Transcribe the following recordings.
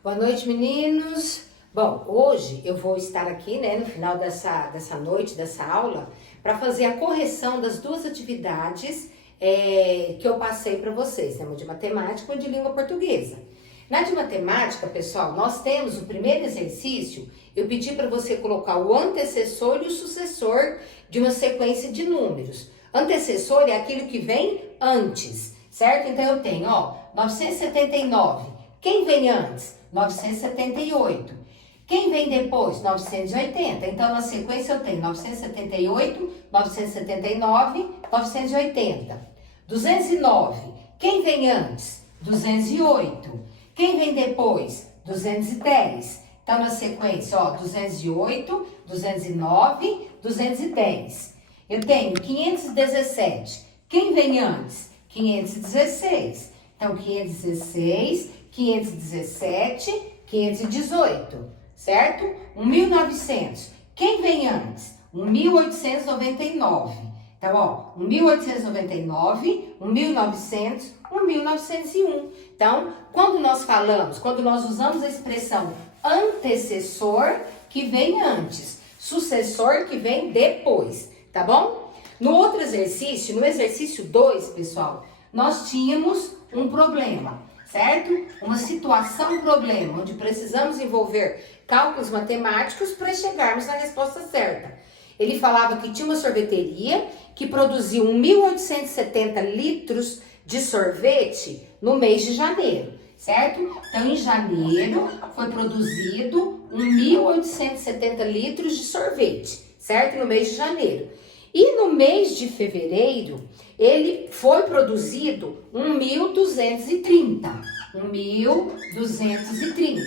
Boa noite, meninos. Bom, hoje eu vou estar aqui, no final dessa noite, dessa aula, para fazer a correção das duas atividades que eu passei para vocês, uma de matemática e uma de língua portuguesa. Na de matemática, pessoal, nós temos o primeiro exercício, eu pedi para você colocar o antecessor e o sucessor de uma sequência de números. Antecessor é aquilo que vem antes, certo? Então eu tenho, 979. Quem vem antes? 978. Quem vem depois? 980. Então, na sequência, eu tenho 978, 979, 980. 209. Quem vem antes? 208. Quem vem depois? 210. Então, na sequência, 208, 209, 210. Eu tenho 517. Quem vem antes? 516. Então, 516, 517, 518, certo? 1900. Quem vem antes? 1899. Então, 1899, 1900, 1901. Então, quando nós usamos a expressão antecessor, que vem antes, sucessor, que vem depois, tá bom? No outro exercício, no exercício 2, pessoal, nós tínhamos um problema, certo? Uma situação problema, onde precisamos envolver cálculos matemáticos para chegarmos na resposta certa. Ele falava que tinha uma sorveteria que produziu 1.870 litros de sorvete no mês de janeiro, certo? Então, em janeiro, foi produzido 1.870 litros de sorvete, certo? No mês de janeiro. E no mês de fevereiro, ele foi produzido 1.230. 1.230.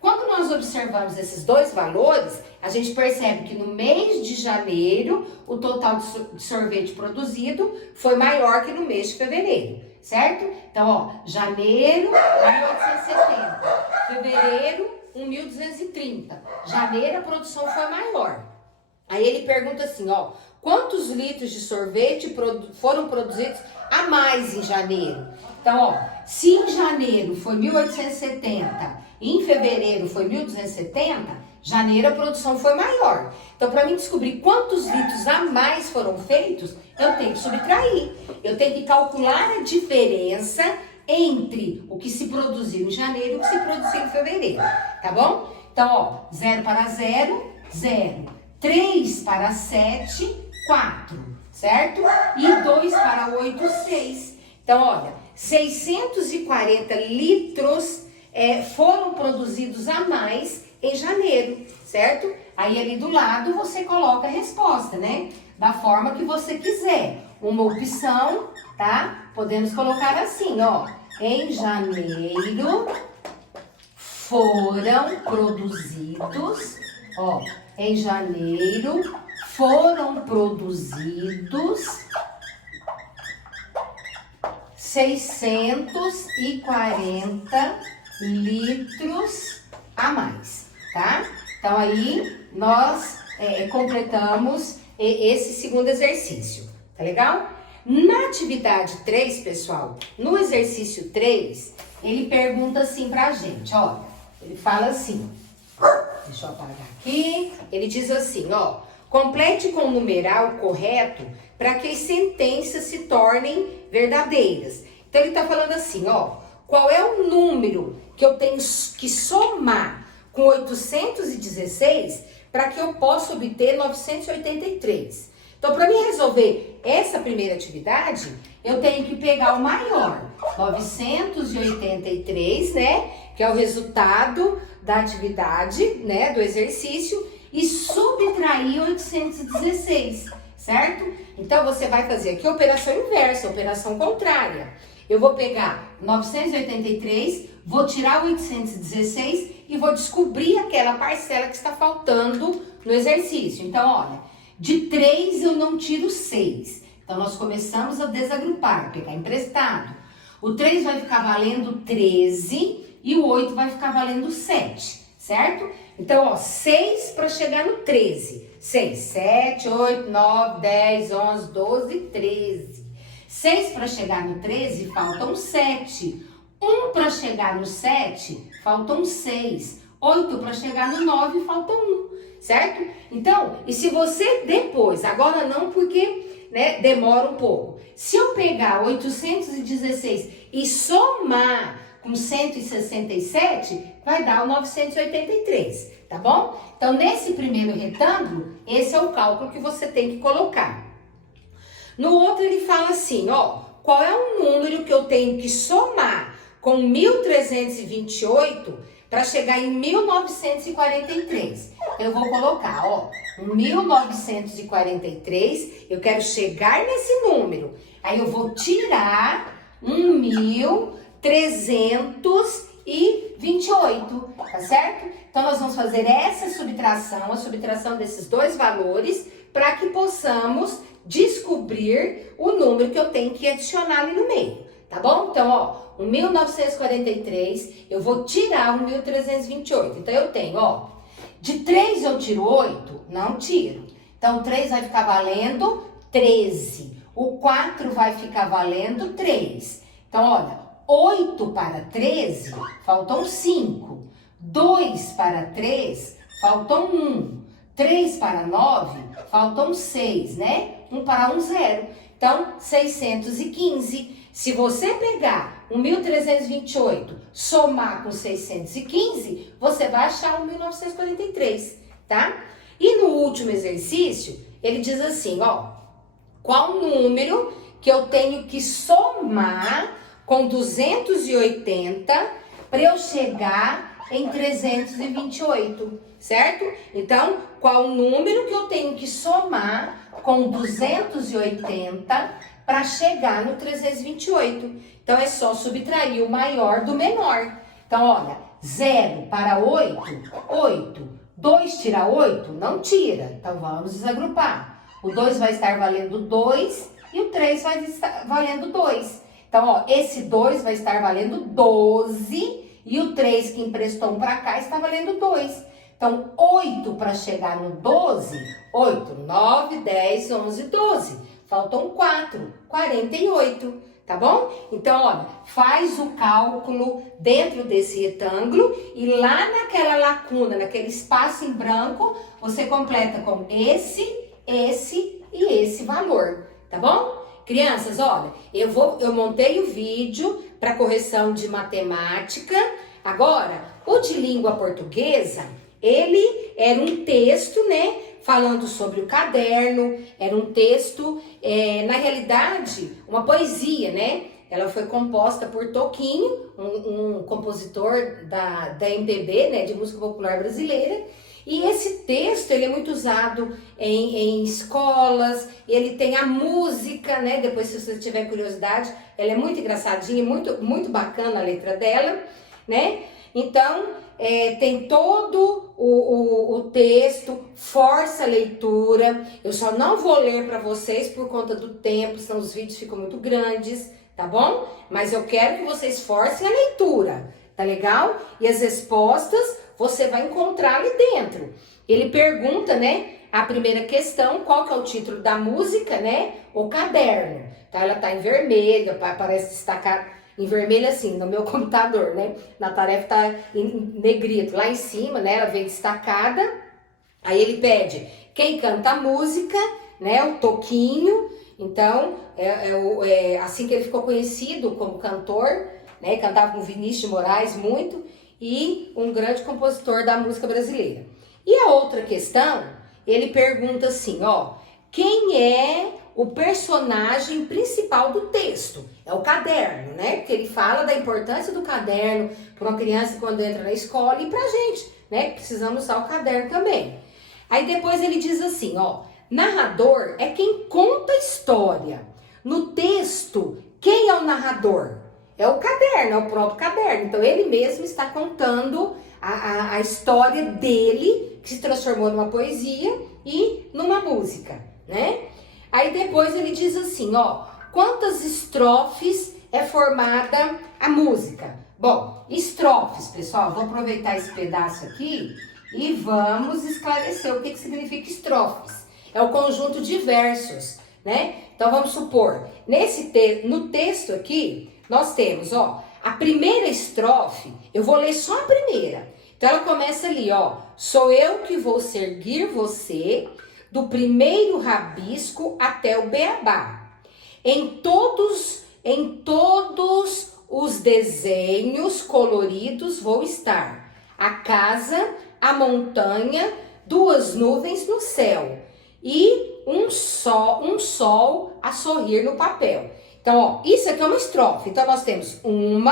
Quando nós observamos esses dois valores, a gente percebe que no mês de janeiro, o total de sorvete produzido foi maior que no mês de fevereiro, certo? Então, janeiro, 1.870. Fevereiro, 1.230. Janeiro, a produção foi maior. Aí ele pergunta assim, quantos litros de sorvete foram produzidos a mais em janeiro? Então, se em janeiro foi 1.870 e em fevereiro foi 1.270, janeiro a produção foi maior. Então, para mim descobrir quantos litros a mais foram feitos, eu tenho que subtrair. Eu tenho que calcular a diferença entre o que se produziu em janeiro e o que se produziu em fevereiro, tá bom? Então, 0 para 0, 0. 3 para 7, 4, certo? E 2 para 8, 6. Então, olha, 640 litros foram produzidos a mais em janeiro, certo? Aí ali do lado você coloca a resposta, Da forma que você quiser. Uma opção, tá? Podemos colocar assim, Em janeiro foram produzidos, em janeiro foram produzidos 640 litros a mais, tá? Então, aí nós completamos esse segundo exercício, tá legal? Na atividade 3, pessoal, no exercício 3, ele pergunta assim pra gente, ele fala assim, deixa eu apagar aqui, ele diz assim, complete com o numeral correto para que as sentenças se tornem verdadeiras. Então, ele está falando assim, qual é o número que eu tenho que somar com 816 para que eu possa obter 983? Então, para mim resolver essa primeira atividade, eu tenho que pegar o maior, 983, que é o resultado da atividade, do exercício, e subtrair 816, certo? Então, você vai fazer aqui a operação inversa, a operação contrária. Eu vou pegar 983, vou tirar 816 e vou descobrir aquela parcela que está faltando no exercício. Então, olha, de 3 eu não tiro 6. Então, nós começamos a desagrupar, pegar emprestado. O 3 vai ficar valendo 13 e o 8 vai ficar valendo 7, certo? Então, 6 para chegar no 13. 6, 7, 8, 9, 10, 11, 12, 13. 6 para chegar no 13, faltam 7. 1 para chegar no 7, faltam 6. 8 para chegar no 9, falta 1, certo? Então, e se você depois, agora não porque, né, demora um pouco. Se eu pegar 816 e somar com 167, vai dar o 983, tá bom? Então, nesse primeiro retângulo, esse é o cálculo que você tem que colocar. No outro, ele fala assim, ó, qual é o número que eu tenho que somar com 1328 para chegar em 1943? Eu vou colocar, ó, 1943, eu quero chegar nesse número. Aí eu vou tirar 1328, tá certo? Então nós vamos fazer essa subtração, a subtração desses dois valores, para que possamos descobrir o número que eu tenho que adicionar ali no meio, tá bom? Então, ó, o 1943, eu vou tirar o 1328. Então, eu tenho, ó, de 3 eu tiro 8? Não tiro. Então, 3 vai ficar valendo 13. O 4 vai ficar valendo 3. Então, olha, 8 para 13, faltam 5. 2 para 3, faltam 1. 3 para 9, faltam 6, né? 1 para 1, 0. Então, 615. Se você pegar o 1328, somar com 615, você vai achar o 1943, tá? E no último exercício, ele diz assim, ó, qual número que eu tenho que somar com 280 para eu chegar em 328, certo? Então, qual o número que eu tenho que somar com 280 para chegar no 328? Então, é só subtrair o maior do menor. Então, olha, 0 para 8, 8. 2 tira 8? Não tira. Então, vamos desagrupar. O 2 vai estar valendo 2 e o 3 vai estar valendo 2. Então, ó, esse 2 vai estar valendo 12 e o 3 que emprestou um para cá está valendo 2. Então, 8 para chegar no 12, 8, 9, 10, 11, 12. Faltam 4, 48, tá bom? Então, olha, faz o cálculo dentro desse retângulo e lá naquela lacuna, naquele espaço em branco, você completa com esse e esse valor, tá bom? Crianças, olha, eu montei o vídeo para correção de matemática. Agora, o de língua portuguesa, ele era um texto, né, falando sobre o caderno, era um texto, na realidade, uma poesia, né? Ela foi composta por Toquinho, um compositor da MPB, né, de música popular brasileira. E esse texto, ele é muito usado em escolas, ele tem a música, né? Depois, se você tiver curiosidade, ela é muito engraçadinha, muito bacana a letra dela, né? Então, tem todo o texto, força a leitura. Eu só não vou ler para vocês por conta do tempo, senão os vídeos ficam muito grandes, tá bom? Mas eu quero que vocês forcem a leitura, tá legal? E as respostas você vai encontrar ali dentro. Ele pergunta, né, a primeira questão, qual que é o título da música, né? O caderno. Tá? Ela tá em vermelho, aparece destacado em vermelho assim, no meu computador, né? Na tarefa tá em negrito, lá em cima, né? Ela vem destacada. Aí ele pede quem canta a música, né? O Toquinho. Então, assim que ele ficou conhecido como cantor, né? Cantava com Vinícius de Moraes muito, e um grande compositor da música brasileira. E a outra questão, ele pergunta assim, ó, quem é o personagem principal do texto? É o caderno, né? Porque ele fala da importância do caderno para uma criança quando entra na escola e pra gente, né? Precisamos usar o caderno também. Aí depois ele diz assim, ó, narrador é quem conta a história. No texto, quem é o narrador? É o caderno, é o próprio caderno. Então, ele mesmo está contando a história dele, que se transformou numa poesia e numa música, né? Aí depois ele diz assim, ó, quantas estrofes é formada a música? Bom, estrofes, pessoal, vou aproveitar esse pedaço aqui e vamos esclarecer o que significa estrofes. É o conjunto de versos, né? Então, vamos supor, no texto aqui, nós temos, ó, a primeira estrofe, eu vou ler só a primeira. Então ela começa ali, ó. Sou eu que vou seguir você, do primeiro rabisco até o beabá. Em todos os desenhos coloridos vou estar. A casa, a montanha, duas nuvens no céu e um sol a sorrir no papel. Então, ó, isso aqui é uma estrofe. Então, nós temos 1,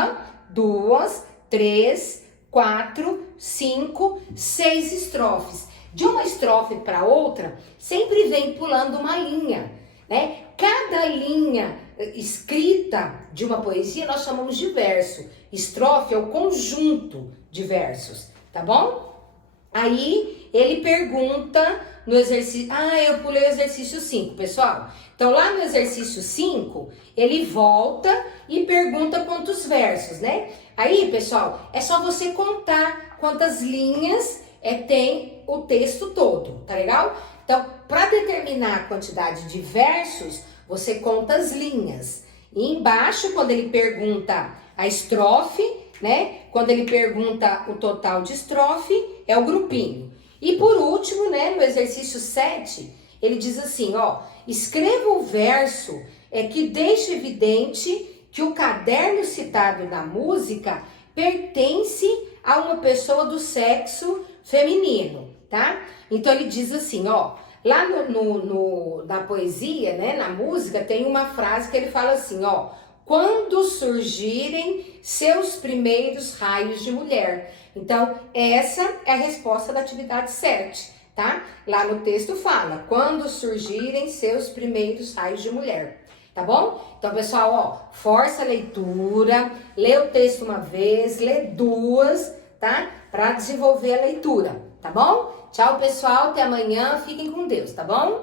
2, 3, 4, 5, 6 estrofes. De uma estrofe para outra, sempre vem pulando uma linha, né? Cada linha escrita de uma poesia nós chamamos de verso. Estrofe é o conjunto de versos, tá bom? Aí ele pergunta no exercício... eu pulei o exercício 5, pessoal. Então lá no exercício 5, ele volta e pergunta quantos versos, né? Aí, pessoal, é só você contar quantas linhas tem o texto todo, tá legal? Então, para determinar a quantidade de versos, você conta as linhas. E embaixo, quando ele pergunta a estrofe, né? Quando ele pergunta o total de estrofe, é o grupinho. E por último, né, no exercício 7, ele diz assim, ó, escreva o verso que deixa evidente que o caderno citado na música pertence a uma pessoa do sexo feminino, tá? Então ele diz assim, ó, lá na poesia, né, na música, tem uma frase que ele fala assim, ó, quando surgirem seus primeiros raios de mulher. Então, essa é a resposta da atividade 7, tá? Lá no texto fala, quando surgirem seus primeiros raios de mulher, tá bom? Então, pessoal, ó, força a leitura, lê o texto uma vez, lê duas, tá? Para desenvolver a leitura, tá bom? Tchau, pessoal, até amanhã, fiquem com Deus, tá bom?